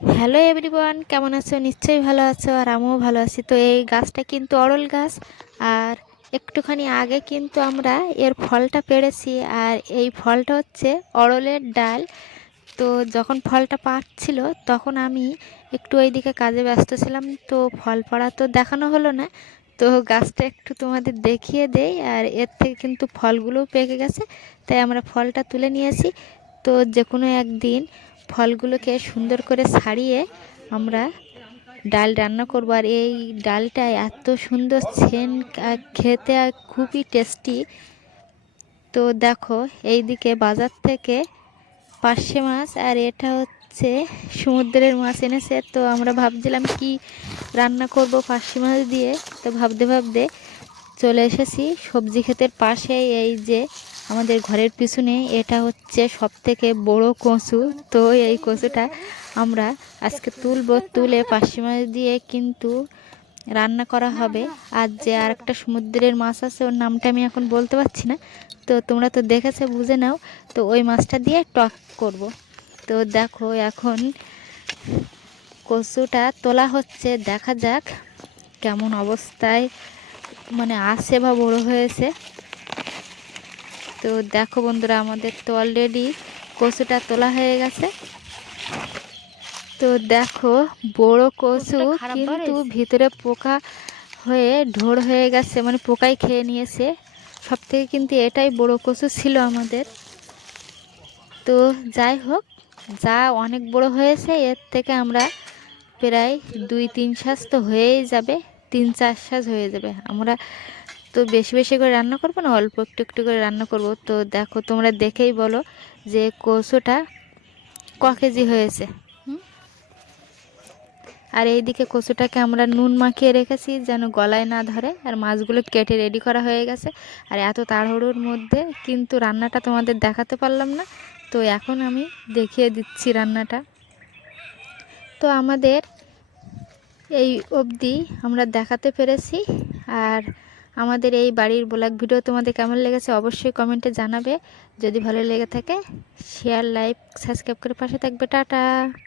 Hello everyone, কেমন আছো? নিশ্চয়ই ভালো আছো, আর আমিও ভালো আছি। তো এই গাছটা কিন্তু অড়ল গাছ, আর একটুখানি আগে কিন্তু আমরা এর ফলটা পেড়েছি। আর এই ফলটা হচ্ছে অড়লের ডাল। তো যখন ফলটা পাকছিল তখন আমি একটু ওইদিকে কাজে ব্যস্ত ছিলাম, তো ফল পড়া তো দেখানো হলো না। তো গাছটা একটু তোমাদের দেখিয়ে দেই। আর এর থেকে কিন্তু ফলগুলোও পেকে গেছে, তাই আমরা ফলটা তুলে নিয়েছি। তো যে কোনো একদিন ফলগুলোকে সুন্দর করে ছাড়িয়ে আমরা ডাল রান্না করবো। আর এই ডালটা এত সুন্দর সেন্ট, খেতে আর খুবই টেস্টি। তো দেখো, এইদিকে বাজার থেকে পার্শে মাছ, আর এটা হচ্ছে সমুদ্রের মাছ এনেছে। তো আমরা ভাবছিলাম কি রান্না করব পার্শে মাছ দিয়ে। তো ভাবতে ভাবতে চলে এসেছি সবজি ক্ষেতের পাশে। এই যে আমাদের ঘরের পিছনে, এটা হচ্ছে সব থেকে বড় কচু। তো এই কচুটা আমরা আজকে তুলবো, তুলে পার্শে মাছ দিয়ে কিন্তু রান্না করা হবে। আর যে আর একটা সমুদ্রের মাছ আছে, ওর নামটা আমি এখন বলতে পারছি না, তো তোমরা তো দেখেছো, বুঝে নাও। তো ওই মাছটা দিয়ে টক করব। তো দেখো, এখন কচুটা তোলা হচ্ছে, দেখা যাক কেমন অবস্থায় মানে আছে বা বড় হয়েছে। তো দেখো বন্ধুরা, আমাদের তো অলরেডি কচুটা তোলা হয়ে গেছে। তো দেখো, বড় কচু কিন্তু ভিতরে পোকা হয়ে ঢোড় হয়ে গেছে, মানে পোকাই খেয়ে নিয়েছে। সব থেকে কিন্তু এটাই বড় কচু ছিল আমাদের। তো যাই হোক, যা অনেক বড় হয়েছে, এর থেকে আমরা প্রায় 2-3 সাজ তো হয়েই যাবে, 3-4 সাজ হয়ে যাবে। আমরা তো বেশি বেশি করে রান্না করবো না, অল্প একটু একটু করে রান্না করব। তো দেখো, তোমরা দেখেই বলো যে কচুটা কেজি হয়েছে। আর এইদিকে কচুটাকে আমরা নুন মাখিয়ে রেখেছি যেন গলায় না ধরে। আর মাছগুলো কেটে রেডি করা হয়ে গেছে। আর এত তাড়াহুড়োর মধ্যে কিন্তু রান্নাটা তোমাদের দেখাতে পারলাম না। তো এখন আমি দেখিয়ে দিচ্ছি রান্নাটা। তো আমাদের এই অবধি আমরা দেখাতে পেরেছি। আর আমাদের এই বাড়ির ব্লগ ভিডিও তোমাদের কেমন লেগেছে অবশ্যই কমেন্টে জানাবে। যদি ভালো লেগে থাকে শেয়ার, লাইক, সাবস্ক্রাইব করে পাশে থাকবে। টাটা।